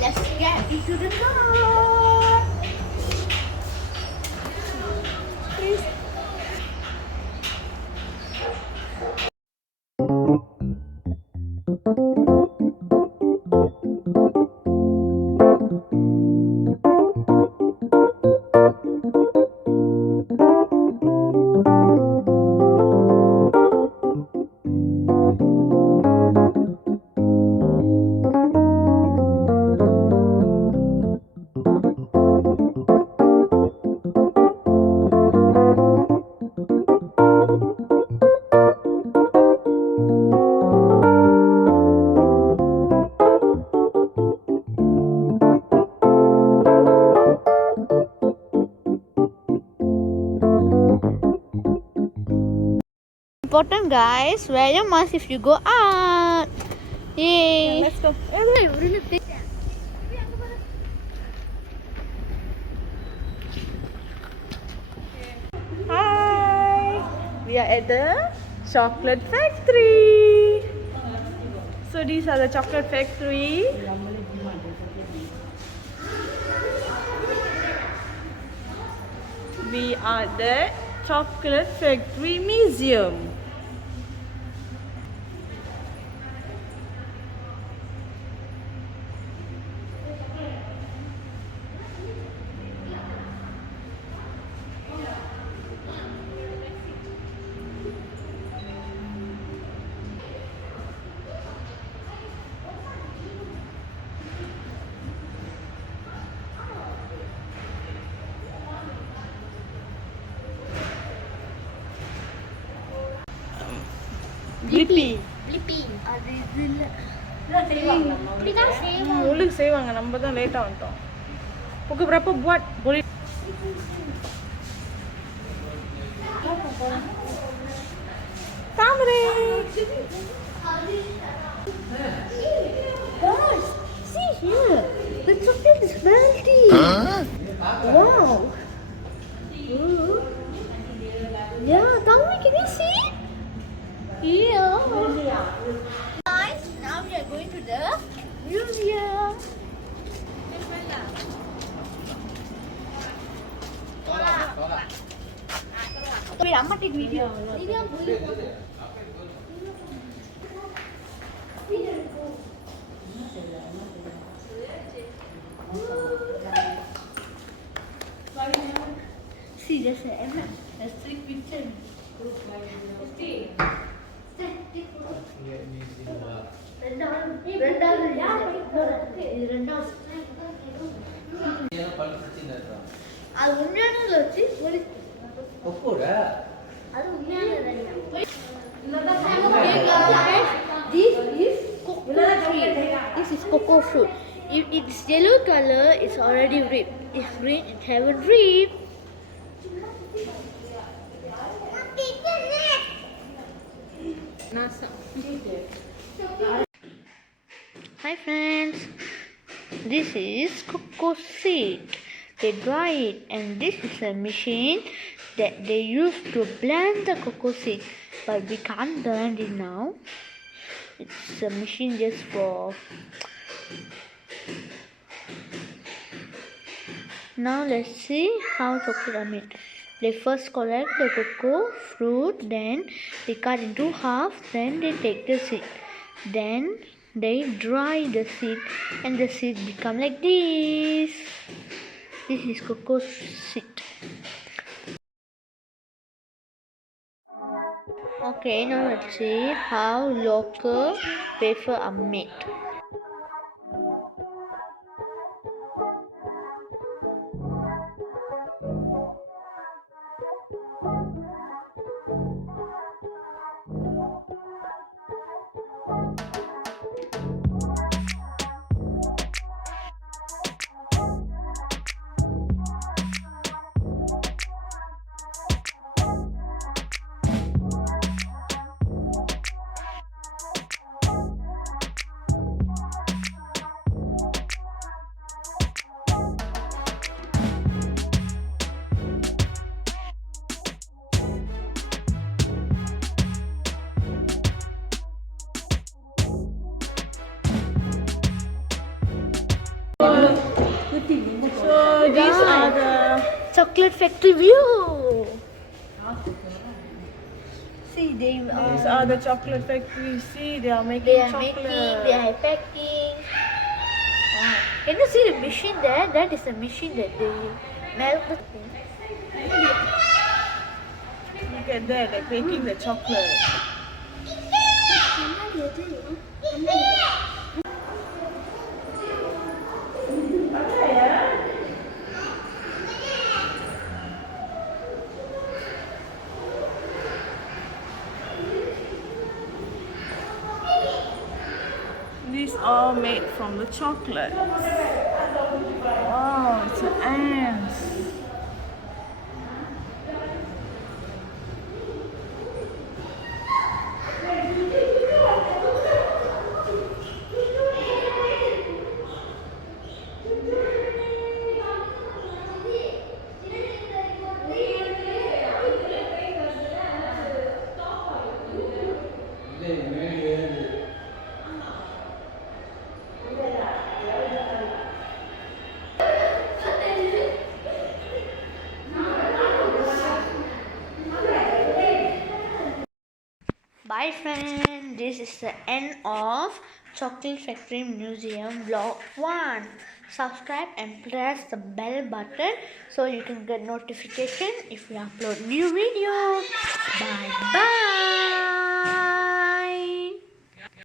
Let's get into the car. Please. Important, guys. Wear your mask if you go out. Yay. Let's go. Hi! We are at the chocolate factory. So these are the chocolate factory. We are the chocolate factory museum. Blippi. அது இதுல இப்படிதான் செய்வாங்க. உங்களுக்கு செய்வாங்க, நம்ம தான் லேட்டாக வந்துட்டோம். Pukul berapa buat? Boleh. Thamarai. Guys, see here. The chocolate is melting. Wow. Yeah, Thamarai, can you see? Yeah. Guys, now we are going to the museum. Wait, Amma take video. See, there's a street picture. அது உண்மையானதுல வச்சு அது உண்மையானது. This is cocoa tree. This is cocoa fruit. If it's yellow color, it's already ripe. If green, it haven't ripe. Hi friends, this is cocoa seed. They dry it, and this is a machine that they use to blend the cocoa seed, but we can't blend it now. It's a machine just for now. Let's see how chocolate are made. They first collect the cocoa fruit, then they cut into half, then they take the seed, then they dry the seed, and the seed become like this. This is cocoa seed. Okay, now let's see how local wafer are made. So these are the chocolate factory view. See, these are the chocolate factory. See, they are making they are chocolate. making, they are packing. Can you see the machine there? That is the machine that they melt the thing. Look at that, they're baking the chocolate. These are made from the chocolate. Wow, it's an ants. Bye friend, this is the end of Chocolate Factory Museum Vlog 1. Subscribe and press the bell button so you can get notification if we upload new videos. Bye.